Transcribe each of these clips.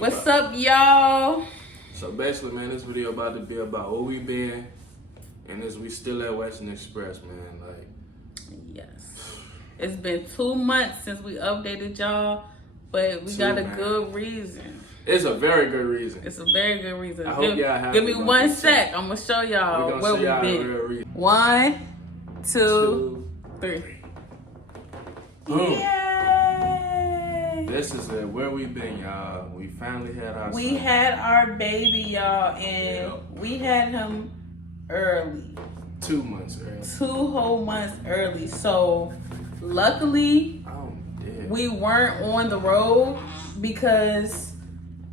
What's up, y'all? So basically, man, this video about to be about where we been, and we still at Western Express, man. Like, yes, it's been 2 months since we updated y'all, but we got a good reason. It's a very good reason. It's a very good reason. I hope y'all happy. Give me 1 sec. I'm gonna show y'all where we been. 1, 2, 3. Boom. Yay! This is where we been, y'all. We finally had our We son. had our baby, y'all, and we had him early. 2 months early. 2 whole months early. So luckily, we weren't on the road because,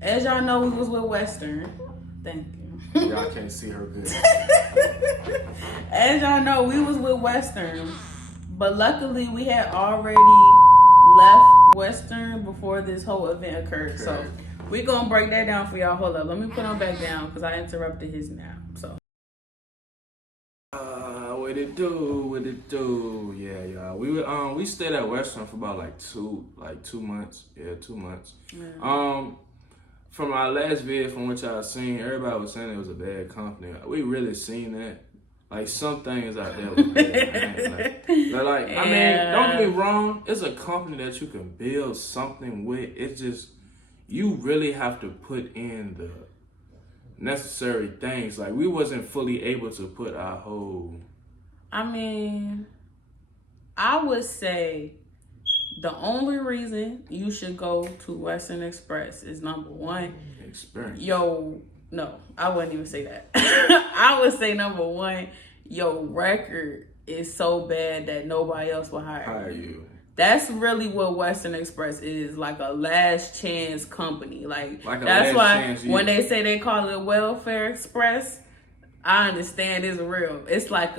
as y'all know, we was with Western. Thank you. Y'all can't see her good. As y'all know, we was with Western, but luckily we had already left Western before this whole event occurred. So we gonna break that down for y'all. Hold up, let me put him back down because I interrupted his nap. So. What it do? Yeah, y'all. We stayed at Western for about like 2 months. Yeah, 2 months. Yeah. From our last video from which I seen, everybody was saying it was a bad company. We really seen that. Like, some things out there was bad, man. I mean, don't get me wrong, it's a company that you can build something with. It's just, you really have to put in the necessary things. Like, we wasn't fully able to put our whole... I mean, I would say the only reason you should go to Western Express is number 1. Experience. No, I wouldn't even say that. I would say number 1, your record is so bad that nobody else will hire you. That's really what Western Express is, like a last chance company. Like that's why when they say they call it Welfare Express, I understand it's real. It's like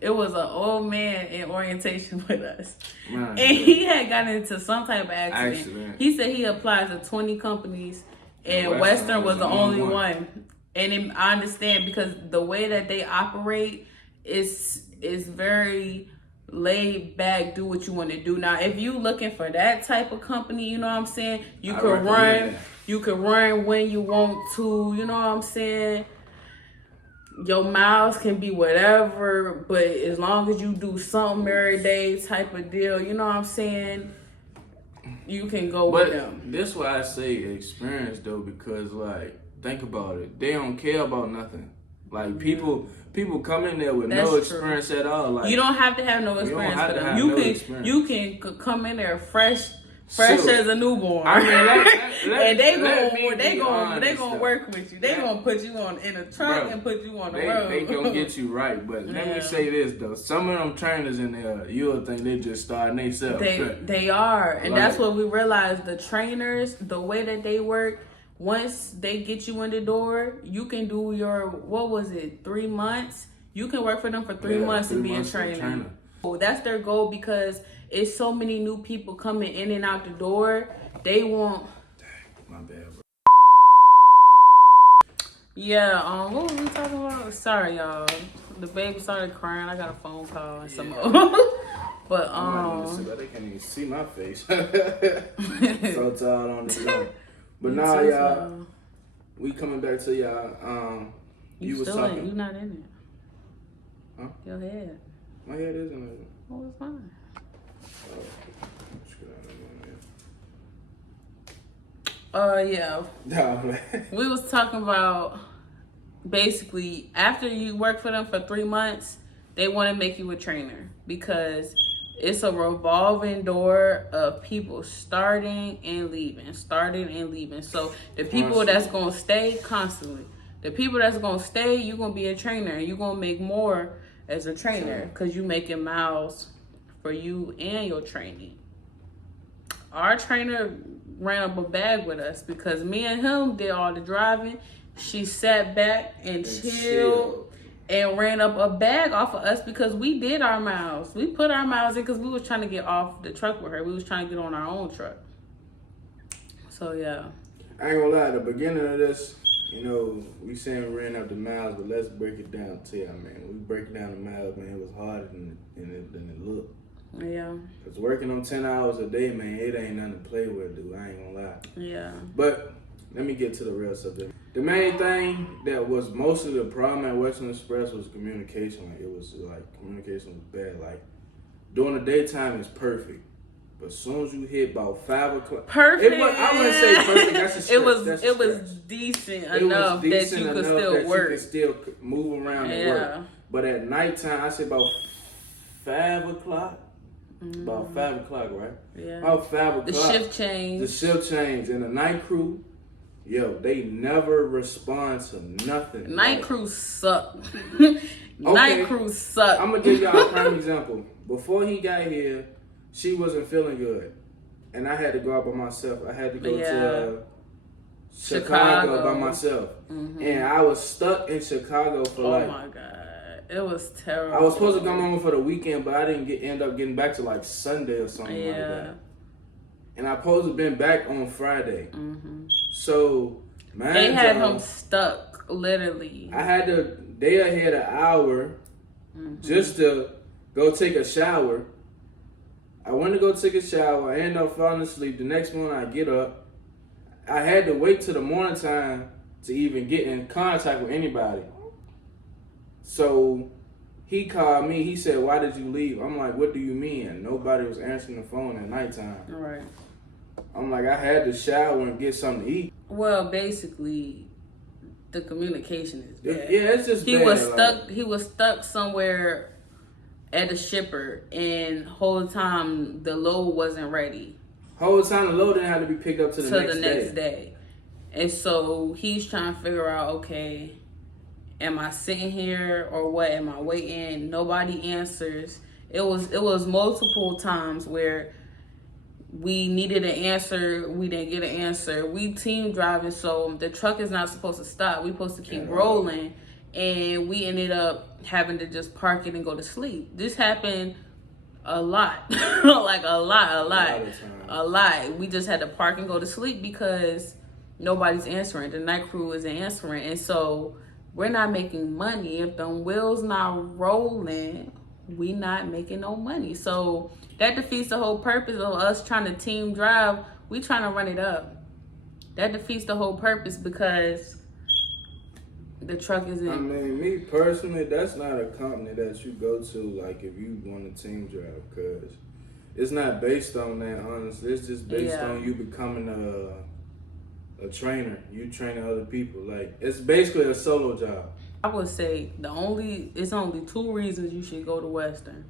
it was an old man in orientation with us. And he had gotten into some type of accident. He said he applied to 20 companies and Western was the only one. And I understand because the way that they operate is very laid back, do what you want to do. Now, if you looking for that type of company, you know what I'm saying? You can run when you want to, you know what I'm saying? Your miles can be whatever, but as long as you do something every day type of deal, you know what I'm saying? You can go with them. This why I say experience though, because like, think about it. They don't care about nothing. Like people come in there with no experience at all. Like, you don't have to have no experience for them. You can come in there fresh as a newborn. I mean, and they gonna work with you. They gonna put you in a truck and put you on the road. They gonna get you right. But let me say this though: some of them trainers in there, you'll think they just starting themselves. They are, and that's what we realized. The trainers, the way that they work. Once they get you in the door, you can do your 3 months. You can work for them for 3 months and be a trainer. Well, that's their goal because it's so many new people coming in and out the door. They want. Dang, my bad, bro. Yeah. What were we talking about? Sorry, y'all. The baby started crying. I got a phone call and some more. But they can't even see my face. So tired on the zone. But now, y'all, we coming back to y'all. You was talking. You not in it. Huh? Your head. My head is in it. Oh, it's fine. Yeah. We was talking about basically after you work for them for 3 months, they want to make you a trainer because it's a revolving door of people starting and leaving. So the people that's going to stay constantly, the people that's going to stay, you're going to be a trainer and you're going to make more as a trainer because you making miles for you and your training. Our trainer ran up a bag with us because me and him did all the driving. She sat back and chilled. And ran up a bag off of us because we did our miles. We put our miles in because we was trying to get off the truck with her. We was trying to get on our own truck. So, yeah. I ain't gonna lie, at the beginning of this, we saying we ran up the miles, but let's break it down to you, man. We break down the miles, man. It was harder than it looked. Yeah. Because working on 10 hours a day, man, it ain't nothing to play with, dude. I ain't gonna lie. Yeah. But let me get to the real subject. The main thing that was most of the problem at Western Express was communication. Like, it was like communication was bad. Like during the daytime, it's perfect. But as soon as you hit about 5 o'clock, perfect. I wouldn't say perfect. That's a stretch. It was decent enough that you could still work. You could still move around and work. But at nighttime, I say about 5 o'clock. About 5 o'clock, right? Yeah. About 5 o'clock. The shift changed. And the night crew, yo, they never respond to nothing. Night crews suck. Night crews suck. I'm gonna give y'all a prime example. Before he got here, she wasn't feeling good, and I had to go out by myself. I had to go to Chicago by myself, and I was stuck in Chicago for oh my god, it was terrible. I was supposed to come home for the weekend, but I didn't end up getting back to like Sunday or something like that. And I supposed to been back on Friday. So man, they had him stuck literally. They had an hour just to go take a shower. I went to go take a shower. I ended up falling asleep. The next morning I get up. I had to wait till the morning time to even get in contact with anybody. So he called me. He said, "Why did you leave?" I'm like, "What do you mean?" And nobody was answering the phone at nighttime. Right. I'm like, I had to shower and get something to eat. Well, basically, the communication is bad. Yeah, it's just he bad. was stuck. He was stuck somewhere at a shipper, and whole time the load wasn't ready. Whole time the load didn't have to be picked up to the next day. And so he's trying to figure out, okay, am I sitting here or what? Am I waiting? Nobody answers. It was multiple times where we needed an answer, we didn't get an answer. We team driving, so the truck is not supposed to stop. We're supposed to keep rolling, and we ended up having to just park it and go to sleep. This happened a lot, like a lot. We just had to park and go to sleep because nobody's answering. The night crew isn't answering, and so we're not making money. If the wheels not rolling, we not making no money. So that defeats the whole purpose of us trying to team drive. We trying to run it up. That defeats the whole purpose because the truck isn't. I mean, me personally, that's not a company that you go to, like, if you want to team drive, because it's not based on that, honestly. It's just based on you becoming a trainer. You training other people. Like, it's basically a solo job. I would say it's only 2 reasons you should go to Western.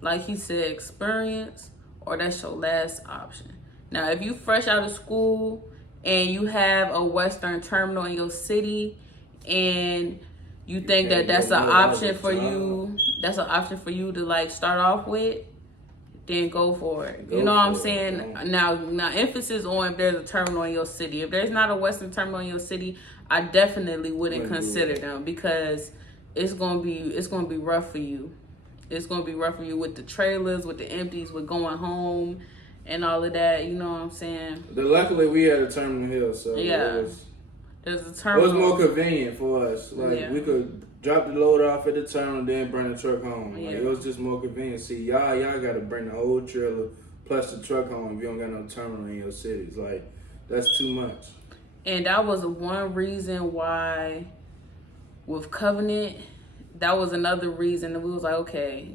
Like he said, experience, or that's your last option. Now, if you fresh out of school and you have a Western terminal in your city and you think that's an option for you, to like start off with, then go for it. You know what I'm saying? Now emphasis on if there's a terminal in your city. If there's not a Western terminal in your city, I definitely wouldn't consider them because it's gonna be rough for you. It's gonna be rough for you with the trailers, with the empties, with going home, and all of that. You know what I'm saying? Luckily, we had a terminal here, so there's a terminal. It was more convenient for us. Like we could drop the load off at the terminal, then bring the truck home. Like, it was just more convenient. See, y'all gotta bring the whole trailer plus the truck home if you don't got no terminal in your cities. Like, that's too much. And that was one reason why with Covenant, that was another reason that we was like, okay,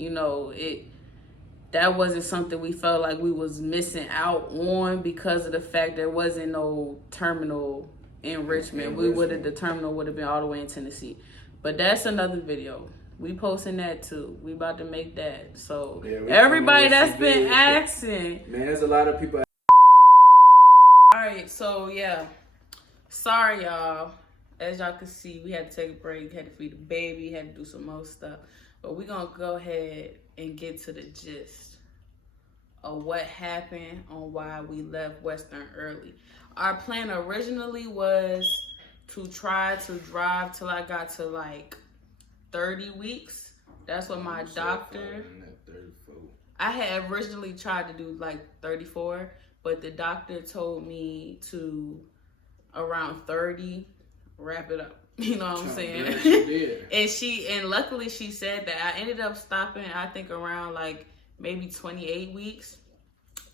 that wasn't something we felt like we was missing out on because of the fact there wasn't no terminal in Richmond. The terminal would have been all the way in Tennessee. But that's another video. We posting that too. We about to make that. So everybody that's been asking. Man, there's a lot of people. All right, so sorry y'all. As y'all can see, we had to take a break, had to feed the baby, had to do some more stuff. But we're going to go ahead and get to the gist of what happened on why we left Western early. Our plan originally was to try to drive till I got to like 30 weeks. That's what my doctor... I had originally tried to do like 34, but the doctor told me to around 30... wrap it up. You know what I'm saying? And luckily she said that. I ended up stopping, I think, around like maybe 28 weeks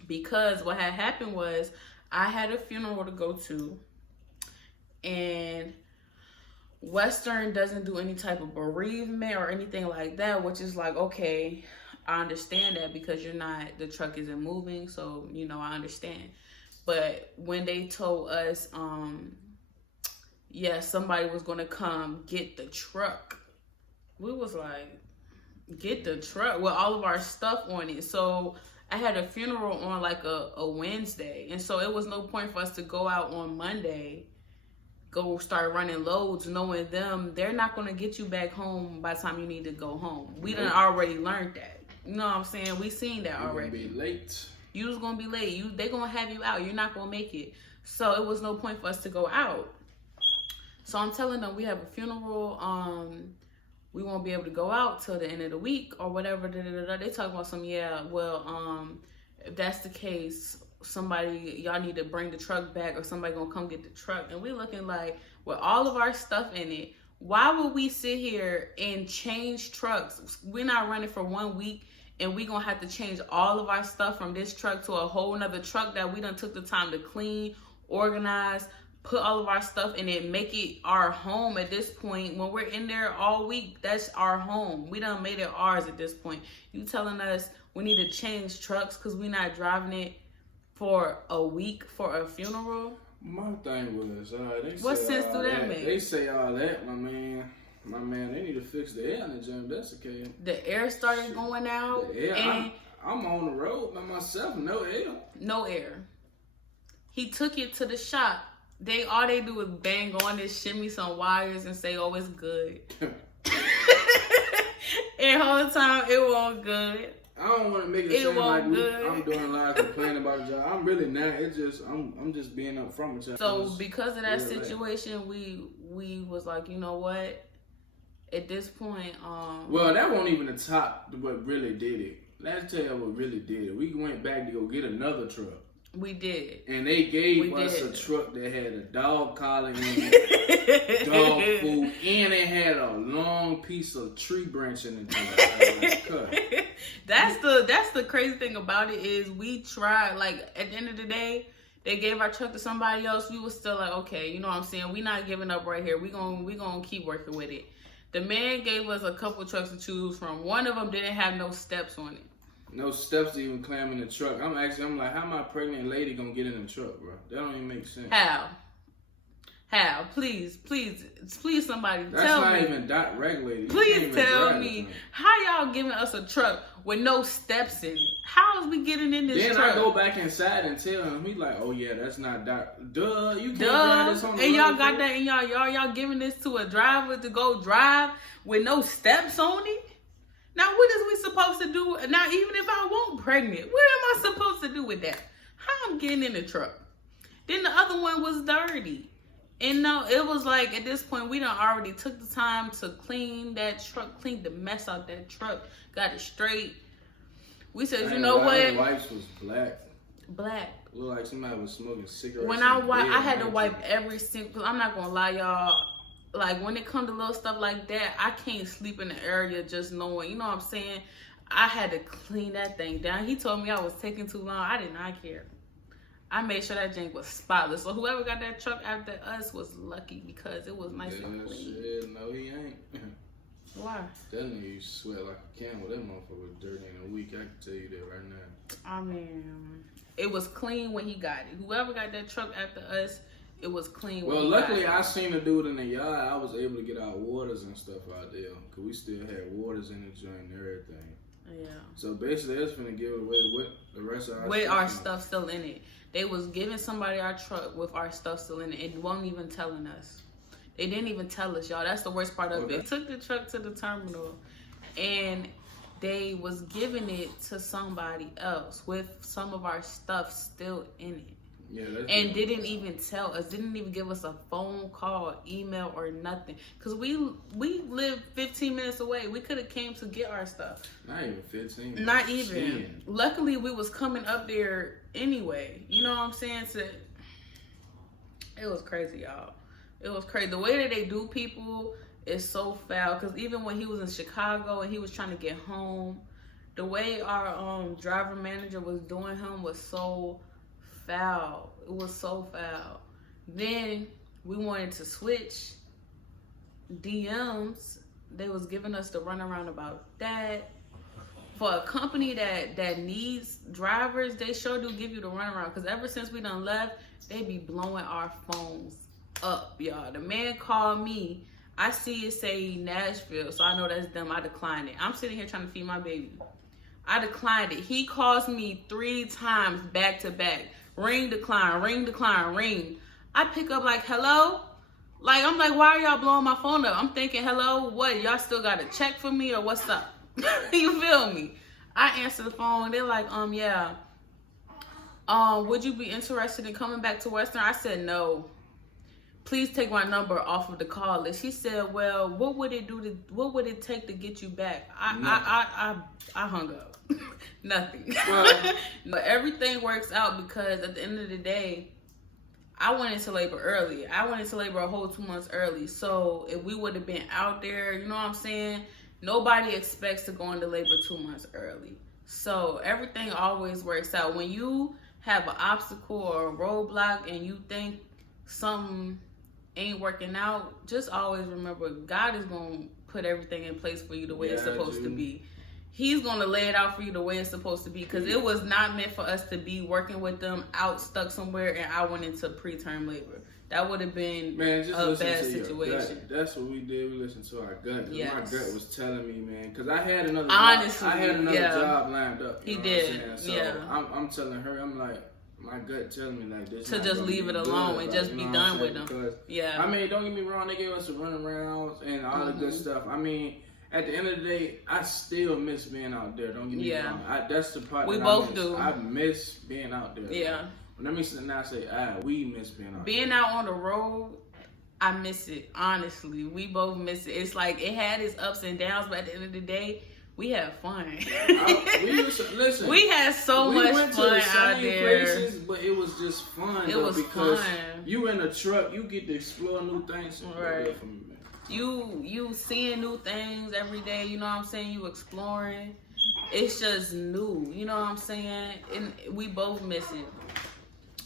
because what had happened was I had a funeral to go to. And Western doesn't do any type of bereavement or anything like that, which is like, okay, I understand that because the truck isn't moving, so, you know, I understand. But when they told us, somebody was going to come get the truck, we was like, get the truck with all of our stuff on it. So I had a funeral on like a Wednesday, and so it was no point for us to go out on Monday, go start running loads, knowing they're not going to get you back home by the time you need to go home. We done already learned that. You know what I'm saying? We seen that already. You're gonna be late. You was gonna be late. They gonna have you out. You're not gonna make it. So it was no point for us to go out. So I'm telling them we have a funeral. We won't be able to go out till the end of the week or whatever. They talk about some, if that's the case, y'all need to bring the truck back or somebody gonna come get the truck. And we looking like, with all of our stuff in it, why would we sit here and change trucks? We're not running for 1 week and we gonna have to change all of our stuff from this truck to a whole nother truck that we done took the time to clean, organize, put all of our stuff in it, make it our home at this point. When we're in there all week, that's our home. We done made it ours at this point. You telling us we need to change trucks because we're not driving it for a week for a funeral? My thing was, what sense do that make? They say all that, my man, they need to fix the air in the gym. That's okay. The air started going out. The air, and I'm on the road by myself, no air. No air. He took it to the shop. All they do is bang on this, shimmy some wires, and say, "Oh, it's good." And the whole time it wasn't good. I don't want to make it seem like I'm doing a lot of complaining about the job. I'm really not. It's just I'm just being upfront with y'all. So because of that situation, we was like, you know what? At this point, well, that wasn't even the top. What really did it? Let's tell you what really did it. We went back to go get another truck. We did. And they gave us a truck that had a dog collar in it, dog food, and it had a long piece of tree branch in it. That's the crazy thing about it is we tried, like, at the end of the day, they gave our truck to somebody else. We was still like, okay, you know what I'm saying? We not giving up right here. We gonna keep working with it. The man gave us a couple trucks to choose from. One of them didn't have no steps on it. No steps to even climb in the truck. I'm like, how my pregnant lady gonna get in the truck, bro? That don't even make sense. How? Please, somebody That's tell me. That's not even regulated. Please tell me, how y'all giving us a truck with no steps in it? How is we getting in this truck? Then I go back inside and tell him, he's like, oh yeah, that's not duh, you can't drive this on the road. And y'all got that in y'all giving this to a driver to go drive with no steps on it? Now, what is we supposed to do? Now, even if I want pregnant, what am I supposed to do with that? How I'm getting in the truck? Then the other one was dirty. And no, it was like, at this point, we done already took the time to clean that truck, clean the mess out that truck, got it straight. We said, you know what? The wipes was black. Black. Looked like somebody was smoking cigarettes. When I had to wipe every single, because I'm not going to lie, y'all. Like, when it comes to little stuff like that, I can't sleep in the area just knowing, you know what I'm saying? I had to clean that thing down. He told me I was taking too long. I did not care. I made sure that jank was spotless. So whoever got that truck after us was lucky because it was nice and clean. Shit, no, he ain't. Why? That nigga used to sweat like a can with that motherfucker was dirty in a week. I can tell you that right now. I mean, it was clean when he got it. Whoever got that truck after us, it was clean. Well, luckily I seen the dude in the yard. I was able to get our waters and stuff out there because we still had waters in the joint and everything. Yeah. So basically, that's gonna give it away with the rest of our with our stuff still in it. They was giving somebody our truck with our stuff still in it. It wasn't even telling us. They didn't even tell us, y'all. That's the worst part of it. They took the truck to the terminal, and they was giving it to somebody else with some of our stuff still in it. Yeah, and didn't even tell us, didn't even give us a phone call, email, or nothing. Because we live 15 minutes away. We could have came to get our stuff. Not even 15. Not even. 10. Luckily, we was coming up there anyway. You know what I'm saying? So, it was crazy, y'all. It was crazy. The way that they do people is so foul. Because even when he was in Chicago and he was trying to get home, the way our driver manager was doing him was so foul. It was so foul. Then we wanted to switch DMs. They was giving us the runaround about that. For a company that needs drivers, they sure do give you the runaround. Because ever since we done left, they be blowing our phones up, y'all. The man called me. I see it say Nashville, so I know that's them. I declined it. I'm sitting here trying to feed my baby. I declined it. He calls me 3 times back to back. Ring, decline, ring, decline, ring. I pick up like, hello? Like, I'm like, why are y'all blowing my phone up? I'm thinking, hello, what? Y'all still got a check for me or what's up? You feel me? I answer the phone. They're like, yeah. Would you be interested in coming back to Western? I said, no. Please take my number off of the call list. He said, well, what would it take to get you back? I hung up. Nothing. Well, but everything works out because at the end of the day, I went into labor early. I went into labor a whole 2 months early. So if we would have been out there, you know what I'm saying? Nobody expects to go into labor 2 months early. So everything always works out. When you have an obstacle or a roadblock and you think something ain't working out, just always remember God is going to put everything in place for you the way it's supposed to be. He's going to lay it out for you the way it's supposed to be, because it was not meant for us to be working with them out stuck somewhere and I went into preterm labor. That would have been a bad situation. That's what we did. We listened to our gut. Yes. My gut was telling me, man, because I had another job lined up. He did. So I'm telling her, I'm like, my gut telling me like this. To just leave it alone and just be done with them. Because, I mean, don't get me wrong, they gave us a runarounds and all the good stuff. I mean, at the end of the day, I still miss being out there. Don't get me wrong. That's the part we that both I miss. do. I miss being out there. Yeah. Let me not say we miss being out there. Being out on the road, I miss it. Honestly, we both miss it. It's like it had its ups and downs, but at the end of the day, we had fun. We had so much fun out there. Places, but it was just fun. It was because fun. You in a truck, you get to explore new things. Right. You seeing new things every day. You know what I'm saying? You exploring. It's just new. You know what I'm saying? And we both miss it.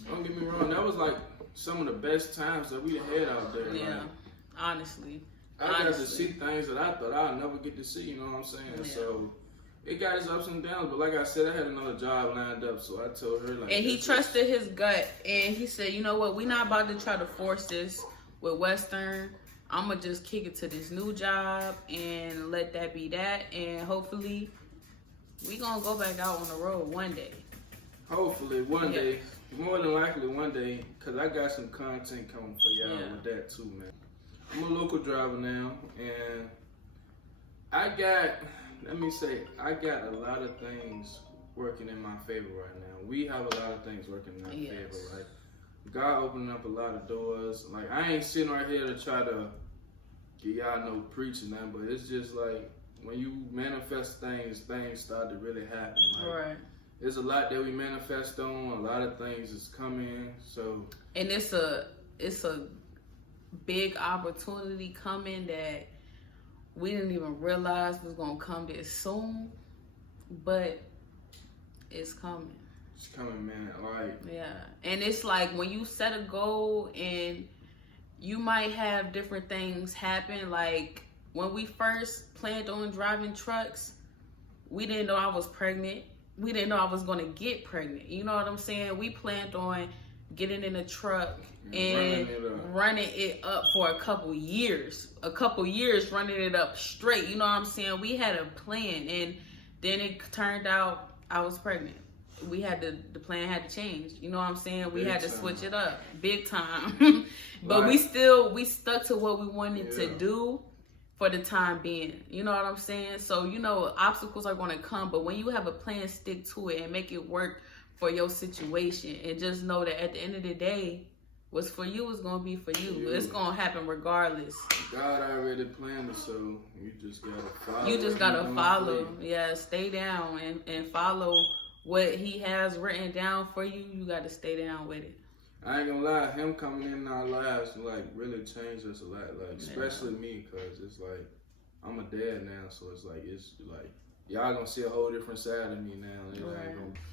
Don't get me wrong, that was like some of the best times that we had out there. Yeah, like, honestly. I got to see things that I thought I'd never get to see, you know what I'm saying? Yeah. So it got its ups and downs, but like I said, I had another job lined up, so I told her like. And he trusted his gut, and he said, you know what, we're not about to try to force this with Western. I'm gonna just kick it to this new job and let that be that, and hopefully we gonna go back out on the road one day. Hopefully one day. More than likely one day, because I got some content coming for y'all with that too, man. I'm a local driver now, and I got a lot of things working in my favor right now. We have a lot of things working in our favor, right? God opening up a lot of doors. Like, I ain't sitting right here to try to get y'all no preaching that, but it's just like, when you manifest things start to really happen. Like, right. There's a lot that we manifest on. A lot of things is coming. So, and it's a big opportunity coming that we didn't even realize was gonna come this soon, but it's coming. It's coming, man. Like, yeah, and it's like when you set a goal and you might have different things happen. Like when we first planned on driving trucks, we didn't know I was pregnant. We didn't know I was going to get pregnant. You know what I'm saying? We planned on getting in a truck and running it up for a couple years. Running it up straight. You know what I'm saying? We had a plan, and then it turned out I was pregnant. The plan had to change. You know what I'm saying? We had to switch it up big time. But we stuck to what we wanted to do for the time being. You know what I'm saying? So, you know, obstacles are going to come, but when you have a plan, stick to it and make it work for your situation. And just know that at the end of the day, what's for you is going to be for you. It's going to happen regardless. God already planned it, so you just got to follow. You just got to follow. Yeah, stay down and follow what he has written down for you. You got to stay down with it. I ain't gonna lie, him coming in our lives like really changed us a lot, like especially me, cause it's like I'm a dad now, so it's like y'all gonna see a whole different side of me now.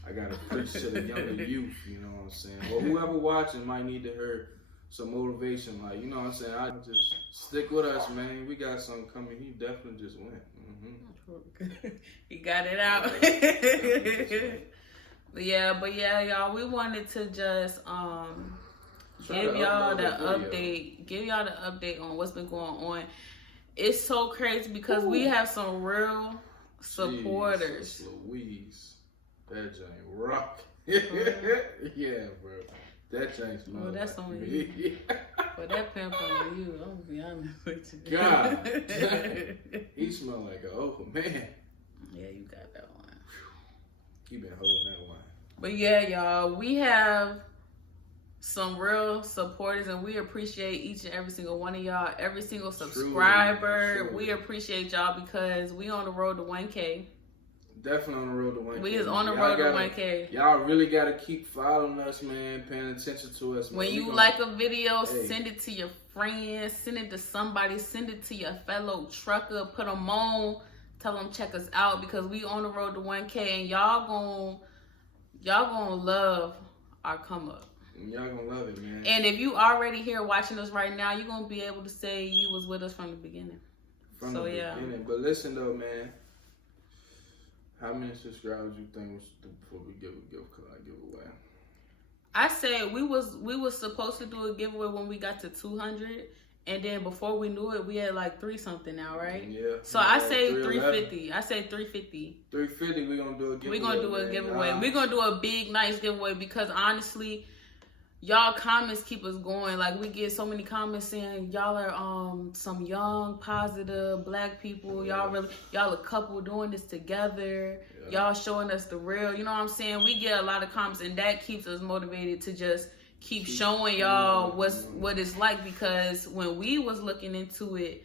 I gotta preach to the younger youth, you know what I'm saying? Or whoever watching might need to hear some motivation. Like, you know what I'm saying? I just stick with us, man. We got something coming. He definitely just went. He got it out. But yeah, y'all. We wanted to just give y'all the update on what's been going on. It's so crazy because we have some real supporters. Jeez, Louise, that Jane rock. Yeah, bro. That Jane smells. Well, that's on you. But that pimp on you. I'm gonna be honest with you. God, he smell like an old man. Yeah, you got that one. He been holding that one. But yeah, y'all, we have some real supporters, and we appreciate each and every single one of y'all, every single subscriber. True. We appreciate y'all because we on the road to 1K. Definitely on the road to 1K. We is on the road to 1K. Y'all really got to keep following us, man, paying attention to us. Man. When you like a video, send it to your friends, send it to somebody, send it to your fellow trucker, put them on, tell them check us out because we on the road to 1K, and y'all gonna love our come up. Y'all gonna love it, man. And if you already here watching us right now, you're gonna be able to say you was with us from the beginning. From the beginning. But listen though, man. How many subscribers you think was before we give away? I said we was supposed to do a giveaway when we got to 200, and then before we knew it, we had like 3 something now, right? Yeah. So I say 350. I say 350. 350. We gonna do a giveaway. We gonna do a giveaway. We gonna do a big, nice giveaway because honestly, y'all comments keep us going. Like we get so many comments saying y'all are some young, positive black people. Y'all a couple doing this together. Yeah. Y'all showing us the real. You know what I'm saying? We get a lot of comments, and that keeps us motivated to just keep showing y'all what it's like. Because when we was looking into it,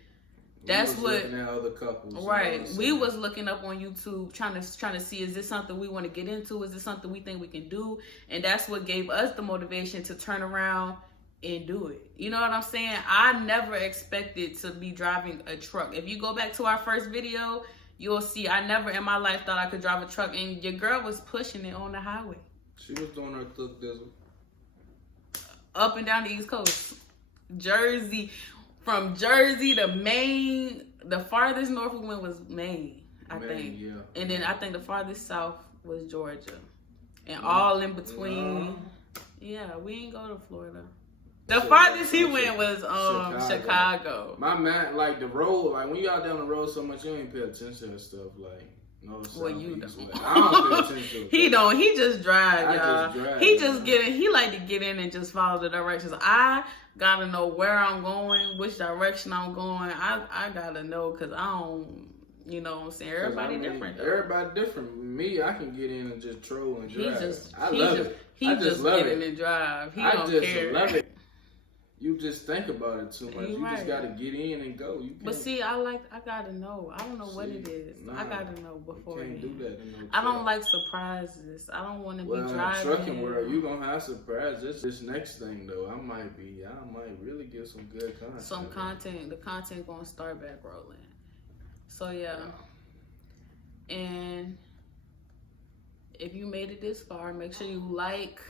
that's what looking at other couples, right. We was looking up on YouTube trying to see, is this something we want to get into? Is this something we think we can do? And that's what gave us the motivation to turn around and do it. You know what I'm saying? I never expected to be driving a truck. If you go back to our first video, you'll see I never in my life thought I could drive a truck, and your girl was pushing it on the highway. She was doing her cook dizzle. Up and down the East Coast. Jersey. From Jersey to Maine, the farthest north we went was Maine, I think. Yeah. And then I think the farthest south was Georgia. And all in between. Yeah, we ain't go to Florida. The farthest he went was Chicago. My man, like the road, like when you out down the road so much, you ain't pay attention to stuff. Like, no, well, you don't. I don't pay attention to He don't. He just drive, y'all. He like to get in and just follow the directions. I gotta know where I'm going, which direction I'm going. I gotta know because I don't, you know what I'm saying? Everybody different, though. Everybody different. Me, I can get in and just troll and drive. I love it. He just get in and drive. He don't care. I love it. You just think about it too much. You just gotta get in and go. You can't. But see, I gotta know. I don't know what it is. I gotta know before. You can't do that. I don't like surprises. I don't want to be driving. Trucking world, you gonna have surprises. This next thing though, I might really get some good content. Some content. The content gonna start back rolling. So yeah. And if you made it this far, make sure you like,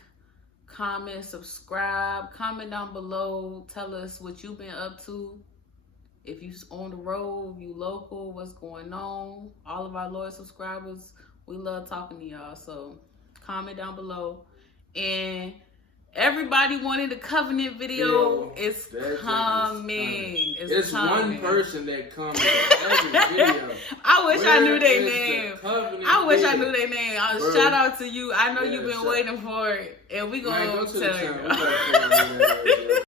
comment, subscribe, comment down below. Tell us what you've been up to. If you on the road, you local, what's going on. All of our loyal subscribers, we love talking to y'all. So comment down below. And everybody wanted a covenant video. It's coming. It's coming. One person that comes every video. I wish I knew their name. I wish I knew their name. Shout out to you. I know you've been waiting for it. And we gonna tell you.